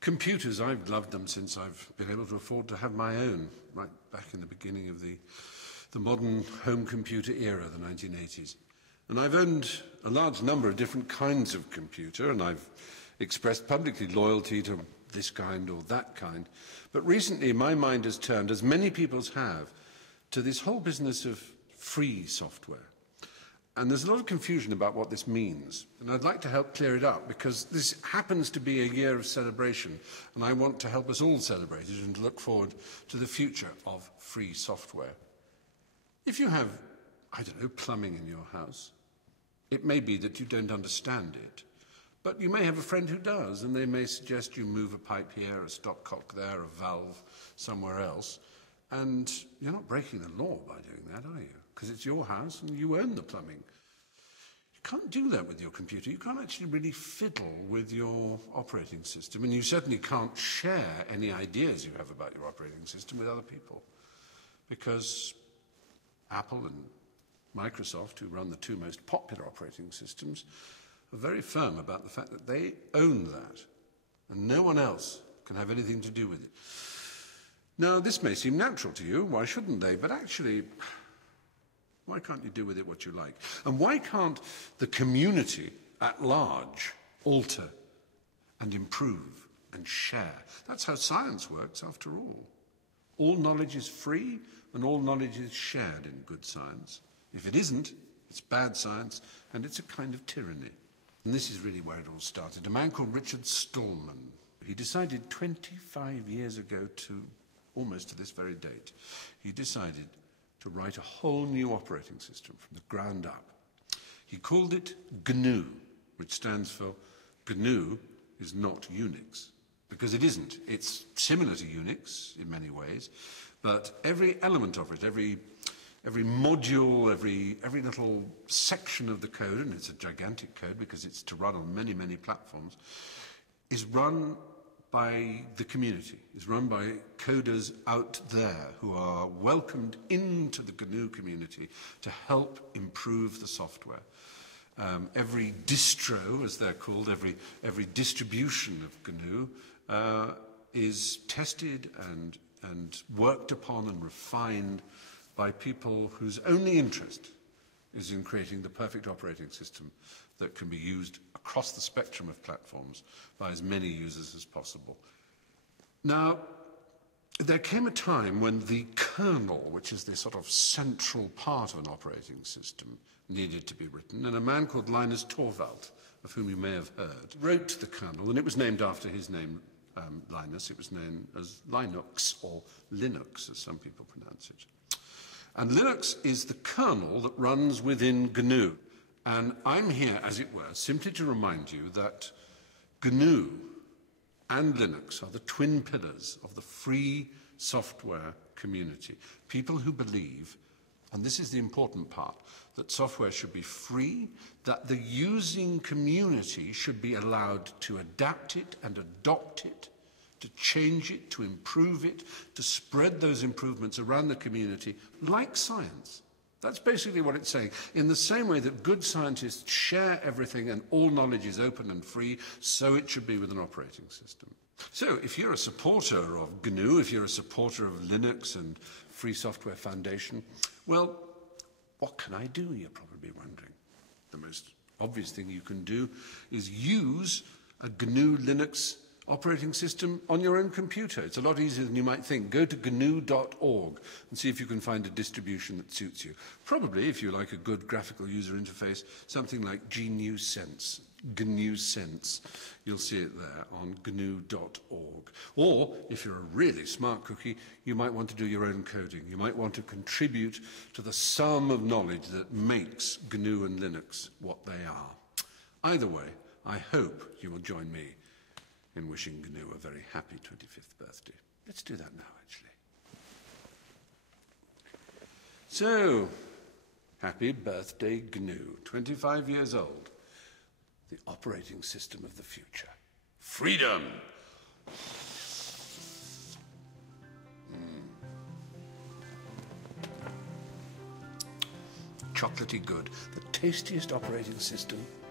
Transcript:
Computers, I've loved them since I've been able to afford to have my own, right back in the beginning of the modern home computer era, the 1980s. And I've owned a large number of different kinds of computer, and I've expressed publicly loyalty to this kind or that kind. But recently my mind has turned, as many people's have, to this whole business of free software. And there's a lot of confusion about what this means. And I'd like to help clear it up, because this happens to be a year of celebration, and I want to help us all celebrate it and look forward to the future of free software. If you have, I don't know, plumbing in your house, it may be that you don't understand it, but you may have a friend who does, and they may suggest you move a pipe here, a stopcock there, a valve somewhere else, and you're not breaking the law by doing that, are you? Because it's your house and you own the plumbing. You can't do that with your computer. You can't actually really fiddle with your operating system, and you certainly can't share any ideas you have about your operating system with other people, because Apple and Microsoft, who run the two most popular operating systems, are very firm about the fact that they own that, and no one else can have anything to do with it. Now, this may seem natural to you. Why shouldn't they? But actually, why can't you do with it what you like? And why can't the community at large alter and improve and share? That's how science works, after all. All knowledge is free, and all knowledge is shared in good science. If it isn't, it's bad science, and it's a kind of tyranny. And this is really where it all started. A man called Richard Stallman. He decided 25 years ago, almost to this very date, he decided to write a whole new operating system from the ground up. He called it GNU, which stands for GNU is not Unix, because it isn't. It's similar to Unix in many ways, but every element of it, every module, every little section of the code, and it's a gigantic code because it's to run on many, many platforms, is run by the community, is run by coders out there who are welcomed into the GNU community to help improve the software. Every distro, as they're called, every distribution of GNU is tested and worked upon and refined by people whose only interest is in creating the perfect operating system that can be used across the spectrum of platforms by as many users as possible. Now, there came a time when the kernel, which is the sort of central part of an operating system, needed to be written, and a man called Linus Torvald, of whom you may have heard, wrote the kernel, and it was named after his name, Linus. It was known as Linux, or Linux, as some people pronounce it. And Linux is the kernel that runs within GNU. And I'm here, as it were, simply to remind you that GNU and Linux are the twin pillars of the free software community. People who believe, and this is the important part, that software should be free, that the using community should be allowed to adapt it and adopt it, to change it, to improve it, to spread those improvements around the community, like science. That's basically what it's saying. In the same way that good scientists share everything and all knowledge is open and free, so it should be with an operating system. So if you're a supporter of GNU, if you're a supporter of Linux and Free Software Foundation, well, what can I do, you're probably wondering. The most obvious thing you can do is use a GNU Linux operating system on your own computer. It's a lot easier than you might think. Go to gnu.org and see if you can find a distribution that suits you. Probably, if you like a good graphical user interface, something like GNU Sense. You'll see it there on gnu.org. Or, if you're a really smart cookie, you might want to do your own coding. You might want to contribute to the sum of knowledge that makes GNU and Linux what they are. Either way, I hope you will join me in wishing GNU a very happy 25th birthday. Let's do that now, actually. So, happy birthday, GNU. 25 years old. The operating system of the future. Freedom! Chocolatey good. The tastiest operating system